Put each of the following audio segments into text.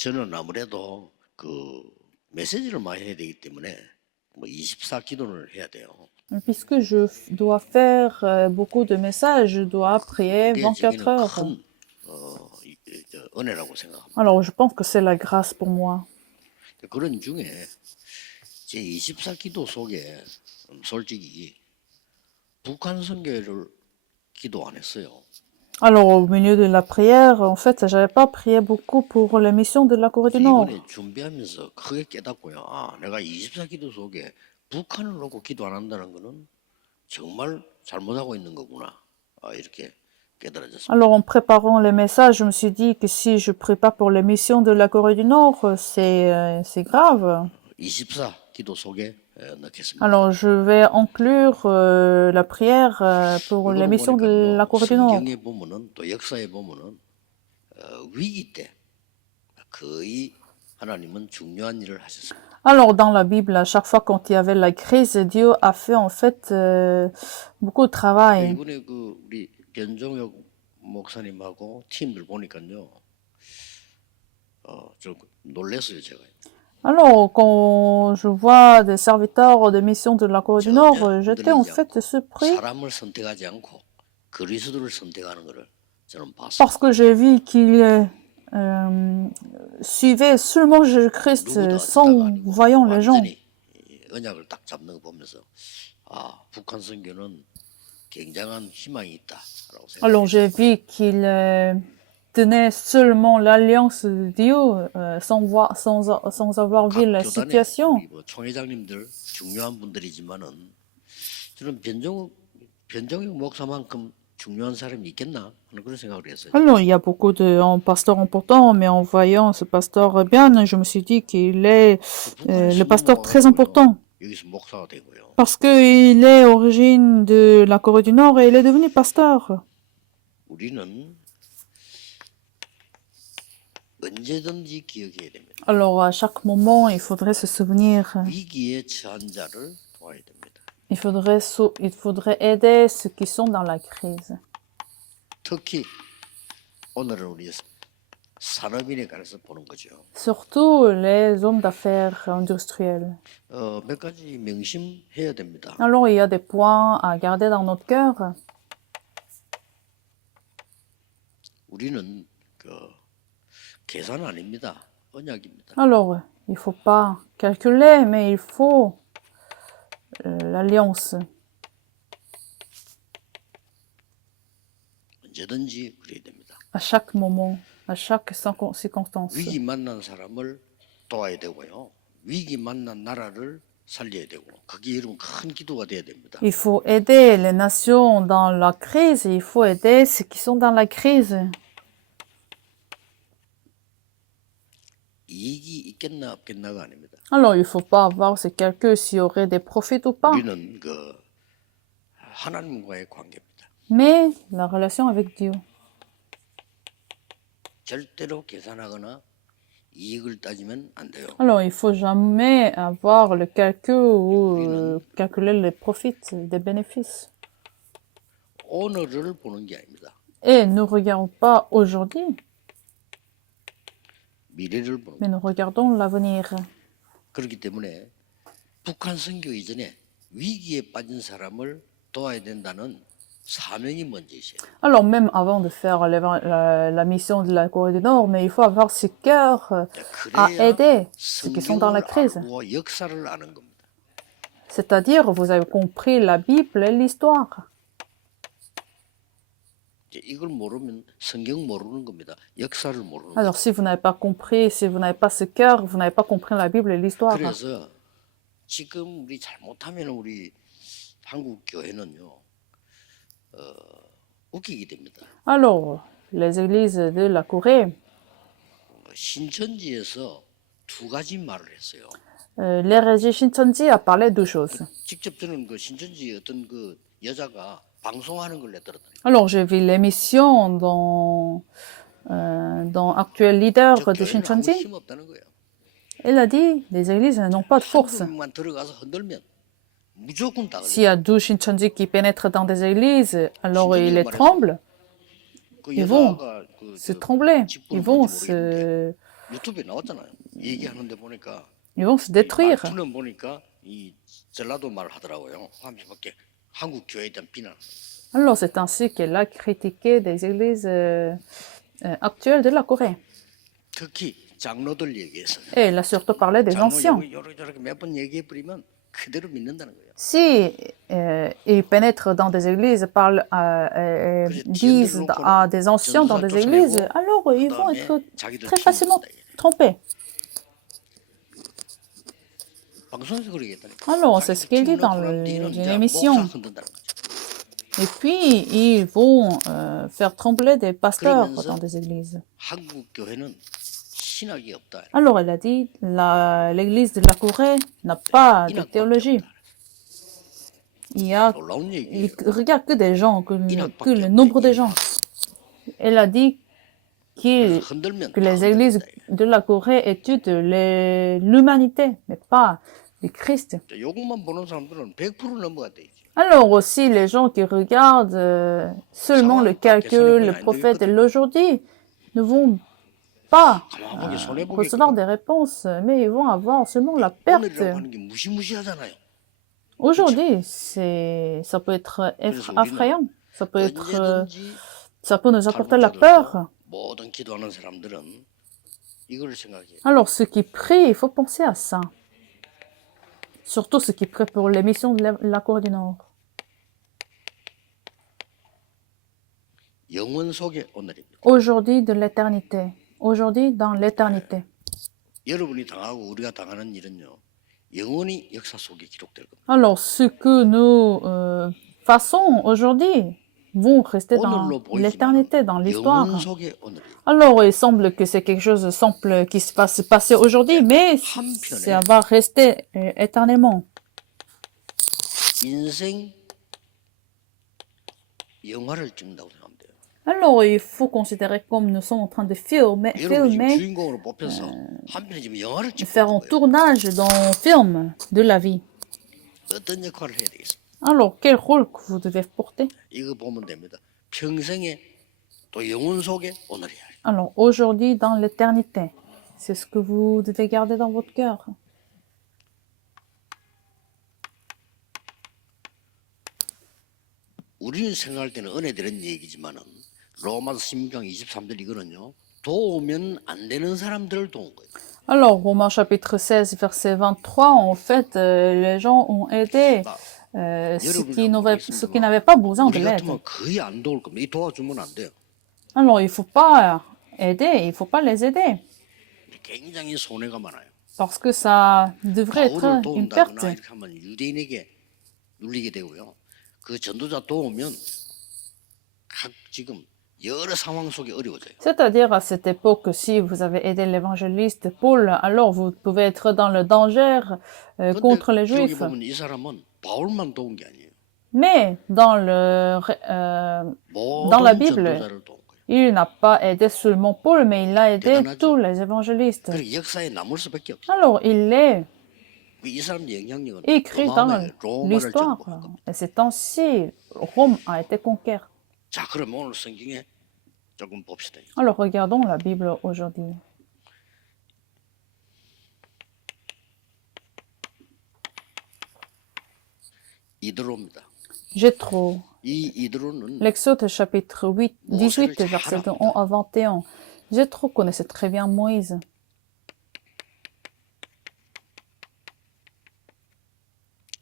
저는 아무래도 그 메시지를 많이 해야 되기 때문에 뭐 24 기도를 해야 돼요. Puisque dois faire beaucoup de messages, je dois prier 그게 24 저기는 heures. 큰 은혜라고 생각합니다. Alors, je pense que c'est la grâce pour moi. 그런 중에 제 24 기도 속에 솔직히 북한 선교를 기도 안 했어요. Alors, au milieu de la prière, en fait, j'avais pas prié beaucoup pour les missions de la Corée du Nord. 이번에 준비하면서 크게 깨닫고요. 아, 내가 24 기도 속에 북한을 놓고 기도 안 한다는 거는 정말 잘못하고 있는 거구나. 아, 이렇게 깨달아졌습니다. Alors, en préparant les messages, je me suis dit que si je prie pas pour les missions de la Corée du Nord, c'est grave. 24 기도 속에 넣겠습니다. Alors, je vais inclure la prière pour les 이거는 missions de la 보니까요. Corée du Nord. 성경에 보면은 또 역사에 보면은 위기 때 거의 하나님은 중요한 일을 하셨습니다. Alors, dans la Bible, à chaque fois quand il y avait la crise, Dieu a fait en fait beaucoup de travail. 이번에 그 우리 변종혁 목사님하고 팀들 보니까요. 좀 놀랐어요, 제가. Alors, quand je vois des serviteurs de mission de la Corée du Nord, j'étais en fait surpris 사람을 선택하지 않고 그리스도를 선택하는 것을 저는 봤어요. parce que j'ai vu qu'ils suivaient seulement Jésus-Christ sans voyant les gens. 완전히 언약을 딱 잡는 거 보면서 아, 북한 선교는 굉장한 희망이 있다라고 생각해요. Alors, j'ai vu qu'ils tenaient seulement l'alliance de Dieu sans avoir vu la 교단의 situation. 우리 뭐 총회장님들 중요한 분들이지만은 저는 변종혁 목사만큼 중요한 사람이 있겠나 하는 그런 생각을 했어요. Alors, il y a beaucoup de pasteurs importants, mais en voyant ce pasteur bien, je me suis dit qu'il est le pasteur très important. 여기서 목사가 되고요. Parce qu'il est origine de la Corée du Nord et il est devenu pasteur. 우리는 언제든지 기억해야 됩니다. Alors, à chaque moment, il faudrait se souvenir. 위기에 처한 자를 도와야 됩니다. Il faudrait aider ceux qui sont dans la crise. 특히 오늘은 우리 산업인에 관해서 보는 거죠. Surtout les hommes d'affaires industriels. 몇 가지 명심해야 됩니다. Alors, il y a des points à garder dans notre cœur. 우리는 계산 아닙니다. 언약입니다. Alors, il faut pas calculer, mais il faut l'alliance. 언제든지 그래야 됩니다. À chaque moment, à chaque circonstance. 위기 만난 사람을 도와야 되고요. 위기 만난 나라를 살려야 되고 그게 여러분 큰 기도가 돼야 됩니다. Il faut aider les nations dans la crise, il faut aider ceux qui sont dans la crise. 이익이 있겠나 없겠나가 아닙니다. Alors, il faut pas avoir ce calcul s'il y aurait des profits ou pas, 우리는 하나님과의 관계입니다. mais la relation avec Dieu. 절대로 계산하거나 이익을 따지면 안 돼요. Alors, il faut jamais avoir le calcul ou calculer les profits, des bénéfices. 오늘을 보는 게 아닙니다. Et ne regardons pas aujourd'hui, 미래를 보는 mais 거예요. nous regardons l'avenir. 그렇기 때문에 북한 선교 이전에 위기에 빠진 사람을 도와야 된다는 사명이 먼저 있어요. Alors, même avant de faire la mission de la Corée du Nord, mais il faut avoir ce cœur à 그래야 aider ceux qui sont dans la 성경을 crise. 알고 역사를 아는 겁니다. C'est-à-dire, vous avez compris la Bible et l'histoire. 이걸 모르면 성경 모르는 겁니다. 역사를 모르는 Alors, si vous n'avez pas compris, si vous n'avez pas ce cœur, vous n'avez pas compris la Bible et l'histoire. 그래서 지금 우리 잘못하면 우리 한국 교회는요 웃기게 됩니다. Alors, les églises de la Corée, 신천지에서 두 가지 말을 했어요. l'hérésie Shincheonji a parlé de deux choses. 직접 저는 신천지 어떤 여자가 방송하는 걸 내들었더니 Alors, j'ai vu l'émission dans Actuel Leader de 교회는 아무 Shincheonji. 힘 없다는 거예요. Elle a dit, les églises n'ont pas de force. 한 명만 들어가서 흔들면 무조건 다 S'il y a 12 Shincheonji qui pénètrent dans des églises, alors ils les tremblent. 그 Ils vont 여자가 se trembler. 직분을 Ils vont 뭔지 모르겠는데 유튜브에 나왔잖아요. 얘기하는데 보니까 Ils vont se 이 détruire. 말투는 보니까 이 전라도 말 하더라고요. 하면서밖에 한국 교회에 대한 비난. Alors, c'est ainsi qu'elle a critiqué des églises actuelles de la Corée. 특히 장로들 얘기해서 Et elle a surtout parlé des 장로 anciens. 요렇게 몇 번 얘기해 버리면 그대로 믿는다는 거예요. Si ils pénètrent dans des églises, parlent, disent à des anciens dans des églises, alors ils vont être très facilement trompés. 방송에서 그러겠다니까. Alors, c'est ce qu'il dit dans une émission. Et puis, ils vont faire trembler des pasteurs dans des églises. 한국 교회는 신학이 없다. Alors, elle a dit, l'église de la Corée n'a pas de théologie. 놀라운 Il 얘기예요. regarde que des gens, que le nombre des gens. Elle a dit 흔들면 que les églises de la Corée étudient l'humanité, mais pas le Christ. 요것만 보는 사람들은 100% 넘어갔대. Alors aussi, les gens qui regardent seulement le calcul, le prophète et l'aujourd'hui ne vont pas recevoir des réponses, mais ils vont avoir seulement la perte. 오늘이라고 하는 게 무시무시하잖아요. Aujourd'hui, ça peut être effrayant, ça peut nous apporter la peur. 모든 기도하는 사람들은 이걸 생각해요. Alors, ceux qui prient, il faut penser à ça. Surtout ceux qui prient pour l'émission de la Corée du Nord. 영원 속의 오늘입니다. Aujourd'hui de l'éternité. Aujourd'hui dans l'éternité. 여러분이 당하고 우리가 당하는 일은요. 영원히 역사 속에 기록될 겁니다. Alors, ce que nous faisons aujourd'hui vont rester dans l'éternité, dans l'histoire. 영원 속의 오늘이에요. Alors, il semble que c'est quelque chose de simple qui se passe passer aujourd'hui, mais ça va rester éternellement. 인생 영화를 찍는다고 생각하면 돼요. Alors, il faut considérer comme nous sommes en train de 여러분이 지금 filmer, 주인공으로 뽑혀서 한 편에 지금 영화를 찍고 faire 있는 un 거예요. tournage d'un film de la vie. 어떤 역할을 해야 되겠습니까? Alors, quel rôle que vous devez porter? 이거 보면 됩니다. 평생에 또 영혼 속에 오늘이야. Alors, aujourd'hui dans l'éternité. C'est ce que vous devez garder dans votre cœur. 우리는 생각할 때는 은혜되는 얘기지만은 로마서 16장 23절 이거는요. 도우면 안 되는 사람들을 도운 거예요. Alors, Romains chapitre 16, verset 23, en fait, les gens ont aidé ceux qui n'avaient pas besoin de 우리 l'aide. 같으면 거의 안 도울 겁니다. 이 도와주면 안 돼요. Alors, il ne faut pas aider, il ne faut pas les aider, 굉장히 손해가 많아요. parce que ça devrait 바울을 être une perte. 도운다거나 이렇게 하면 유대인에게 눌리게 되고요. 그 전도자 도우면 각 지금 여러 상황 속에 어려워져요. C'est-à-dire, à cette époque, si vous avez aidé l'évangéliste Paul, alors vous pouvez être dans le danger contre les 여기 Juifs. 보면 이 사람은 바울만 도운 게 아니에요. Mais dans la 모든 Bible, 전도자를 도운 거예요. il n'a pas aidé seulement Paul, mais il a aidé 대단하죠? tous les évangélistes. 그러니까 역사에 남을 수밖에 없어요. Alors, il est 이 사람의 영향력은 écrit dans 어마어마해요. 로마를 l'histoire. 정복한 겁니다. Et c'est ainsi, Rome a été conquérée. 자, 그럼 오늘 성경에 조금 봅시다. Alors, regardons la Bible aujourd'hui. 이드로입니다. Jéthro, 이 이드로는 l'Exode chapitre 8, 18, verset 1 à 21. Jéthro connaissait très bien Moïse.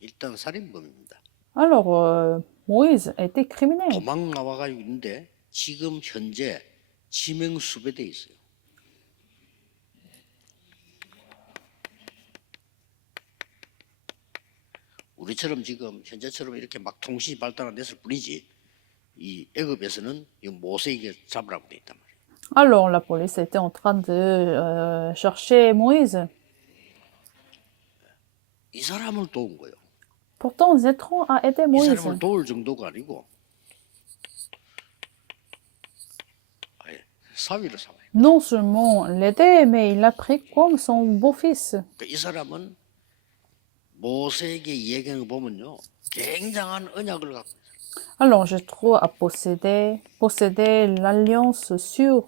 일단 살인범입니다. Alors, Moïse a été criminel. 도망 나와가지고 있는데 지금 현재 지명 수배돼 있어요. 우리처럼 지금 현재처럼 이렇게 막 통신이 발달됐을 뿐이지 이 애굽에서는 이 모세에게 잡으라고 돼 있단 말이에요. Alors, la police était en train de chercher Moïse. 이 사람을 도운 거예요. Pourtant, Jéthro a aidé 이 Moïse. 사람을 도울 정도가 아니고 아예 사위를 삼아요. Non seulement l'aider, mais il l'a pris comme son beau-fils. 그러니까 이 사람은 모세에게 이야기하는 거 보면요, 굉장한 언약을 갖고 있어요. Alors, Jéthro a possédé l'alliance sur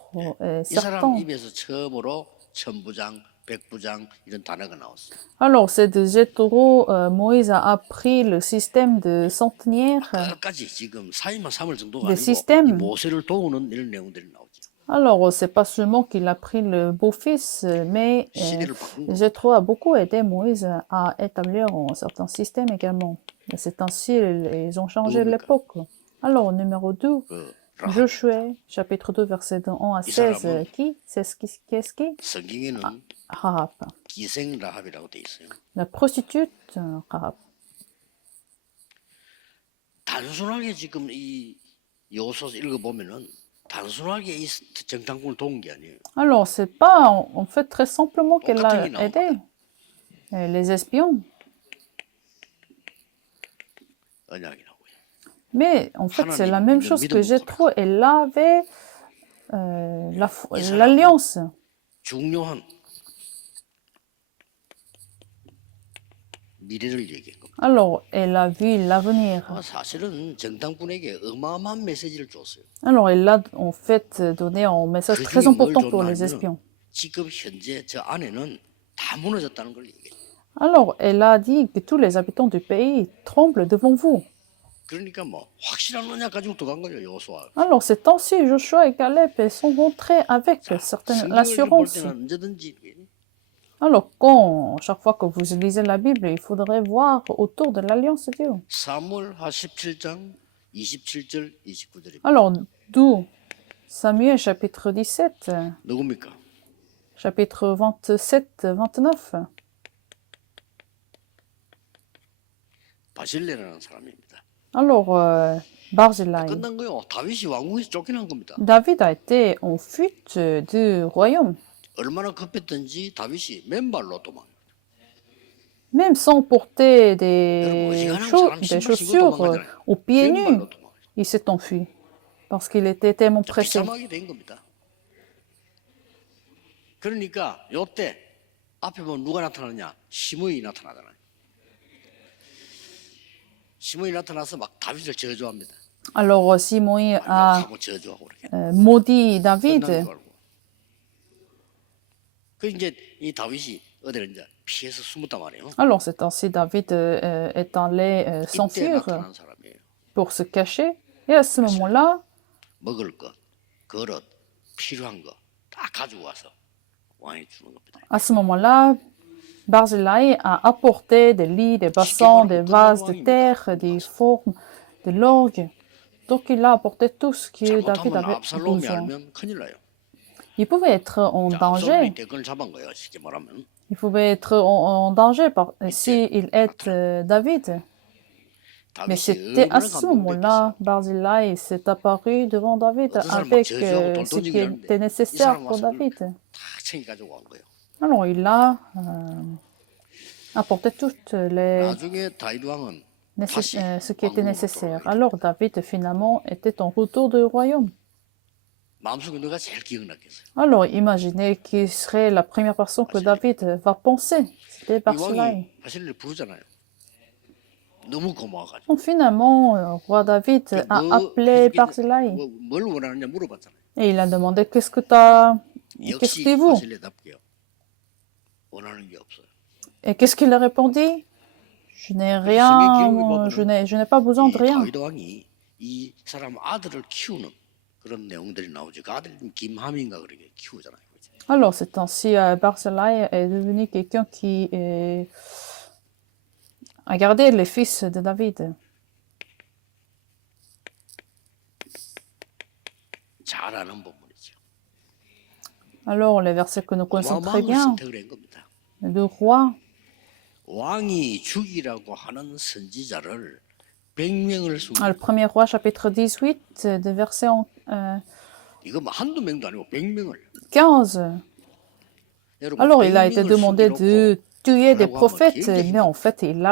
이 사람 Satan. 입에서 처음으로 천부장, 백부장 이런 단어가 나왔어요. Alors, c'est de Jethro, Moïse a appris le système de centenière. 끝까지 지금 사이만 3월 정도가 Des 아니고 이 systèmes. 모세를 도우는 이런 내용들이 나오죠. Alors, c'est pas seulement qu'il a pris le beau-fils, mais 시대를 바꾼 거. Jethro a beaucoup aidé Moïse à établir certains systèmes également. Et c'est ainsi ils ont changé Numéro l'époque. Alors, numéro 2, 그 라합. Josué, chapitre 2, verset 1 à 16. Qui? Qu'est-ce qui? 성경에는 Rahab. 기생 라합이라고 돼 있어요. La prostitute Rahab. 단순하게 지금 이 여호수아서 읽어보면은 단순하게 이 정탐꾼을 도운 게 아니에요. Alors, c'est pas en fait très simplement qu'elle 똑같은 a 게 나옵니다. aidé les espions. 언약이 나오고요. Mais en fait, c'est la 하나님 même 믿는 chose que 믿음으로 Jéthro. Elle avait l'alliance. 중요한 미래를 얘기한 겁니다. Alors, elle a vu l'avenir. 사실은 정탐꾼에게 어마어마한 메시지를 줬어요. Alors, elle a en fait donné un message 그 très 중에 뭘 important pour 줬나 les 하면 espions. 지금 현재 저 안에는 다 무너졌다는 걸 얘기해요. Alors, elle a dit que tous les habitants du pays tremblent devant vous. 그러니까 뭐 확실한 언약 가지고 들어간 거예요, 여호수아. Alors, c'est ainsi Joshua et Caleb sont rentrés avec certaine 성경을 볼 assurance. 때는 언제든지 Alors, chaque fois que vous lisez la Bible, il faudrait voir autour de l'alliance de Dieu. 사무엘하 17장 27절 29절입니다. Alors, d'où Samuel chapitre 17, 누굽니까? chapitre 27, 29. 바실레라는 사람입니다. Alors, Barzillai. 끝난 거요. 다윗이 왕궁에서 쫓겨난 겁니다. David a été en fuite du royaume. 얼마나 급했든지 다윗이 맨발로 도망. Même sans porter 여러분, des, 어지간한 사람 des 신발 신고 chaussures 도망가잖아요. aux pieds nus, 맨발로 도망. il s'est enfui parce qu'il était tellement pressé. 비참하게 된 겁니다. 그러니까 요때 앞에 보면 누가 나타나냐? 시므이 나타나잖아요. 시므이 나타나서 막 다윗을 저주합니다. Alors, Simon a 하고 저주하고 그렇게. maudit 끝난 David. 줄 알고. 그 이제 이 다윗이 어디를 이제 피해서 숨었단 말이에요. Alors, c'est ainsi David est allé 이때 s'enfuir 나타난 사람이에요. pour se cacher. Et à ce moment-là, 먹을 것, 그릇, 필요한 거 다 가지고 와서 왕이 주는 겁니다. à ce moment-là, Barzillai a apporté des lits, des bassins, des vases de terre, des formes, de l'orgue. Donc, il a apporté tout ce que David 잘못하면 avait 압살롬이 besoin. 알면 큰일 나요. Il pouvait être en danger. 압살롬이 대권을 잡은 거예요. 쉽게 말하면. Il pouvait être en danger s'il aide David. Mais c'était à ce moment-là, Barzillai s'est apparu devant David avec ce qui était nécessaire pour David. 다 챙겨 가지고 온 거예요. Alors, il a apporté toutes les 나중에 다윗 왕은 다시 ce qui était 왕궁으로 nécessaire. 돌아가요. Alors, David, finalement, était en retour du royaume. 마음속에 누가 제일 기억났겠어요? Alors, imaginez qui serait la première personne que David va penser. C'était 이 Barzillai. 왕이 바실레를 부르잖아요. 너무 고마워가지고. Donc, finalement, le roi David a appelé Barzillai. 뭘 원하느냐 물어봤잖아요. Et il a demandé, qu'est-ce que qu'est-ce 역시 que vous? 바실레답게요. 원하는 게 없어요. Et qu'est-ce qu'il a répondu? Je n'ai rien, je n'ai pas besoin de 이 rien. 다윗 왕이 이 사람 아들을 키우는 그런 내용들이 나오죠. 그 아들이 김함인가 그렇게 키우잖아요. 그죠? Alors, c'est ainsi, Barzillai est devenu quelqu'un qui a gardé les fils de David. 잘 아는 부분이죠. Alors, les versets que nous connaissons très 어마어마한 bien, 선택을 한 겁니다. le roi, 왕이 죽이라고 하는 선지자를 100명을 le premier roi, chapitre 18, de verset 이거 뭐 한두 명도 아니고 100명을. 15. Alors, il a été demandé de tuer des prophètes, mais en fait, il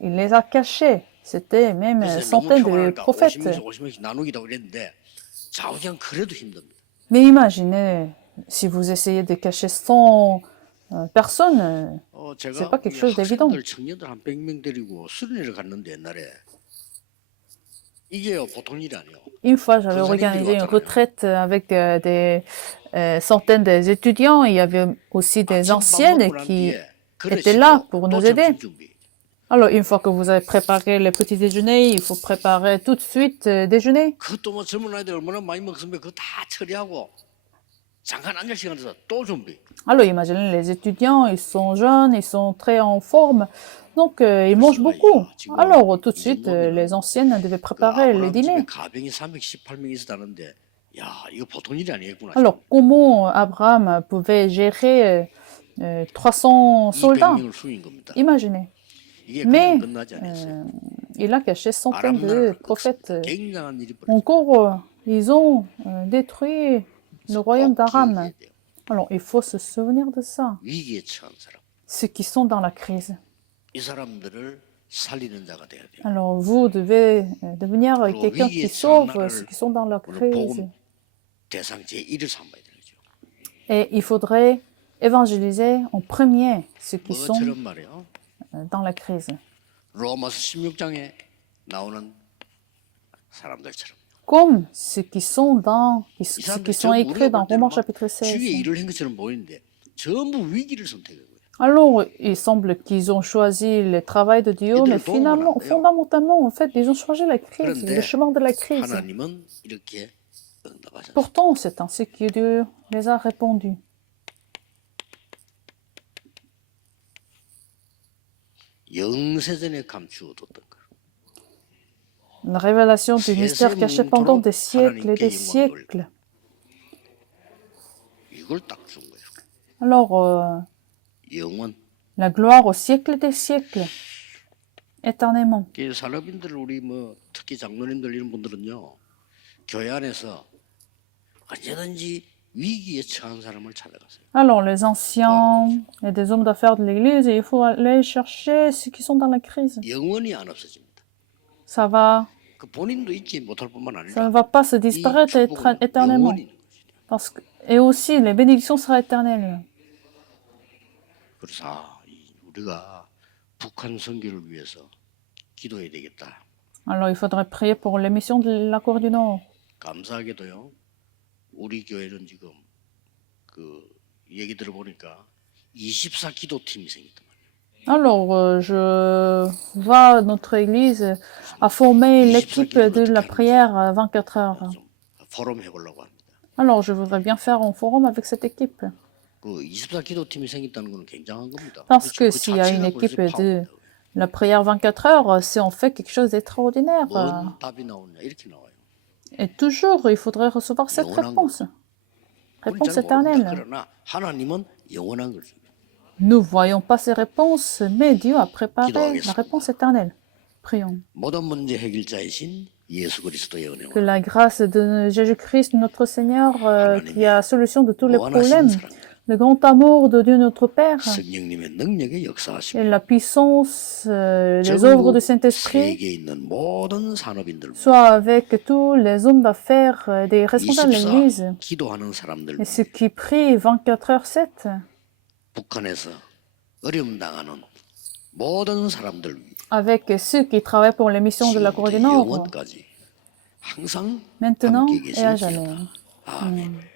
les a cachés. C'était même centaines de prophètes. 50명씩 나누기도 그랬는데 좌우지간 그래도 힘듭니다. Mais imaginez, si vous essayez de cacher 100 personnes, c'est pas quelque chose d'évident. 학생들, 청년들 한 100명 데리고 수련회를 갔는데 옛날에 이게요 보통 일이 아니에요. Une fois, j'avais organisé une retraite avec des centaines d'étudiants. Il y avait aussi des 아침 밥 anciennes 먹고 난 qui 뒤에 그래 étaient là 씻고 pour 또 nous aider. 점심 준비. Alors, une fois que vous avez préparé le petit déjeuner, il faut préparer tout de suite déjeuner. 그것도 뭐 젊은 아이들 얼마나 많이 먹으면 그거 다 처리하고 잠깐 앉을 시간 돼서 또 준비. Alors, imaginez les étudiants, ils sont jeunes, ils sont très en forme, donc ils mangent beaucoup. Alors, tout de suite, les anciennes devaient 그 préparer le 아브라함 집에 dîner. 가병이 318명 있었다는데 야 이거 보통 일이 아니겠구나. Alors, comment Abraham pouvait gérer 300 soldats? 200명을 죽인 겁니다. Imaginez. 이게 Mais 그냥 끝나지 않았어요. il a caché centaines de prophètes. 굉장한 일이 벌어졌어요. Encore, ils ont détruit le royaume 꼭 d'Aram. 기억해야 돼요. Alors, il faut se souvenir de ça. 위기에 처한 사람. Ceux qui sont dans la crise. 이 사람들을 살리는 자가 돼야 돼요. Alors, vous devez devenir quelqu'un qui sauve ceux qui sont dans la 오늘 crise. 복음 대상 제1을 삼아야 되죠. Et il faudrait évangéliser en premier ceux qui sont 뭐처럼 말이에요. dans la crise. 로마서 16장에 나오는 사람들처럼. Comme ceux qui sont 이 ceux 사람들 qui sont 전부 écrits 우리가 dans 볼 때는 Romains 막 chapitre 주의 16. 일을 한 것처럼 보이는데 전부 위기를 선택한 거예요. Alors, il semble qu'ils ont choisi le travail de Dieu, mais finalement, fondamentalement, en fait, ils ont choisi la crise, le chemin de la crise. 하나님은 이렇게 응답하셨어요. Pourtant, c'est ainsi que Dieu les a répondus. 영세전에 감추어뒀던 거. Une révélation du mystère caché pendant des siècles et des siècles. 이걸 딱 준 거예요. Alors, 영원. la gloire au siècle des siècles, éternellement. 산업인들 우리 뭐 특히 장로님들 이런 분들은요 교회 안에서 언제든지 위기에 처한 사람을 찾아가세요. Alors, les anciens et des hommes d'affaires de l'Église, il faut aller chercher ceux qui sont dans la crise. 영원히 안 없어집니다. Ça va, 그 본인도 잊지 못할 뿐만 ça ne 아니라 va pas se 이 disparaître 축복은 éternellement. 영원히 있는 것이죠. Parce que, et aussi, les bénédictions seront éternelles. 그래서 우리가 북한 선교를 위해서 기도해야 되겠다. Alors, il faudrait prier pour l'émission de la Corée du Nord. 감사하게도요. 우리 교회는 지금 그 얘기 들어보니까 24 기도팀이 생겼단 말이에요. Alors, je vois notre Église a formé l'équipe de la prière 24 heures. 좀 포럼 해보려고 합니다. Alors, je voudrais bien faire un forum avec cette équipe. 그 24 기도팀이 생겼다는 건 굉장한 겁니다. Parce que 그 s'il y a une 자체가 équipe 벌써 de 파워입니다. la prière 24 heures, c'est en fait quelque chose d'extraordinaire. 뭔 답이 나오냐 이렇게 나와요. Et toujours, il faudrait recevoir cette réponse. 우리 Réponse 잘 모릅니다. éternelle. 그러나 하나님은 영원한 걸 줍니다. Nous ne voyons pas ces réponses, mais Dieu a préparé la réponse éternelle. Prions. 모든 문제 해결자이신 예수 그리스도의 Que 은혜와 la grâce de Jésus-Christ, notre Seigneur, qui a la solution de tous les problèmes, le grand amour de Dieu notre Père, 성령님의 능력에 et 역사하시며 la puissance des œuvres du Saint-Esprit 세계에 있는 모든 산업인들 soit avec tous les hommes d'affaires des responsables de 24 l'Église 기도하는 사람들 et ceux qui prient 24 heures 7, 북한에서 어려움 당하는 모든 사람들 avec ceux qui travaillent pour les missions de la Corée du Nord, 영원까지 항상 maintenant 함께 et à jamais. 계실지어다. 아멘.